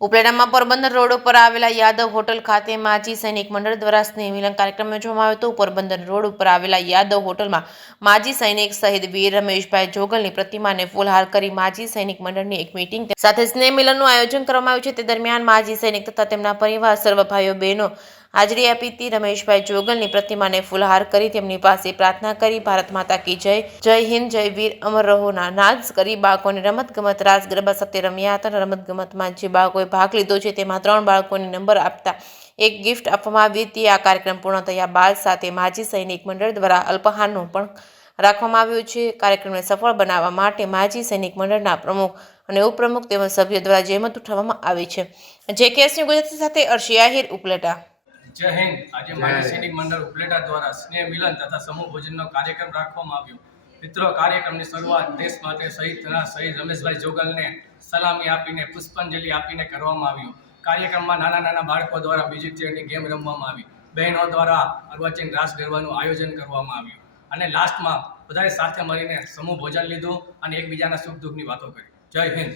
ઉપલેટામાં Porbandar road ઉપર આવેલા Yadav hotel ખાતે માજી સૈનિક મંડળ દ્વારા સ્નેહ મિલન કાર્યક્રમ યોજવામાં આવ્યો હતો। પોરબંદર રોડ ઉપર આવેલા યાદવ હોટલમાં માજી સૈનિક શહીદ વીર રમેશભાઈ જોગલની પ્રતિમાને ફૂલહાર કરી માજી સૈનિક મંડળની એક મીટિંગ સાથે સ્નેહ મિલનનું આયોજન કરવામાં આવ્યું છે। તે દરમિયાન માજી સૈનિક તથા તેમના પરિવાર સર્વ ભાઈઓ બહેનો હાજરી આપી હતી। રમેશભાઈ જોગલની પ્રતિમાને ફૂલહાર કરી તેમની પાસે પ્રાર્થના કરી ભારત માતા કી જય, જય હિન્દ, જય વીર અમર રહોના નાદ કરી બાળકોને રમતગમત રાસ ગરબા સાથે રમ્યા હતા। રમતગમતમાં જે બાળકોએ ભાગ લીધો છે તેમાં 3 બાળકોને નંબર આપતા એક ગિફ્ટ આપવામાં આવી હતી। આ કાર્યક્રમ પૂર્ણ થયા બાદ સાથે માજી સૈનિક મંડળ દ્વારા અલ્પાહારનું પણ રાખવામાં આવ્યું છે। કાર્યક્રમને સફળ બનાવવા માટે માજી સૈનિક મંડળના પ્રમુખ અને ઉપપ્રમુખ તેમજ સભ્યો દ્વારા જહેમત ઉઠાવવામાં આવી છે। જે કેસની ગુજરાતી સાથે અર્શી આહિર, ઉપલેટા। જય હિન્દ। આજે માજી સૈનિક મંડળ ઉપલેટા દ્વારા સ્નેહ મિલન તથા સમૂહ ભોજનનો કાર્યક્રમ રાખવામાં આવ્યો। મિત્રો, કાર્યક્રમની શરૂઆત દેશ માટે શહીદ થનાર શહીદ રમેશભાઈ જોગલને સલામી આપીને પુષ્પાંજલિ આપીને કરવામાં આવ્યું। કાર્યક્રમમાં નાના બાળકો દ્વારા મ્યુઝિક ચેરની ગેમ રમવામાં આવી, બહેનો દ્વારા અર્વાચીન રાસ ગરબાનું આયોજન કરવામાં આવ્યું અને લાસ્ટમાં બધાએ સાથે મળીને સમૂહ ભોજન લીધું અને એકબીજાના સુખ દુઃખની વાતો કરી। જય હિન્દ।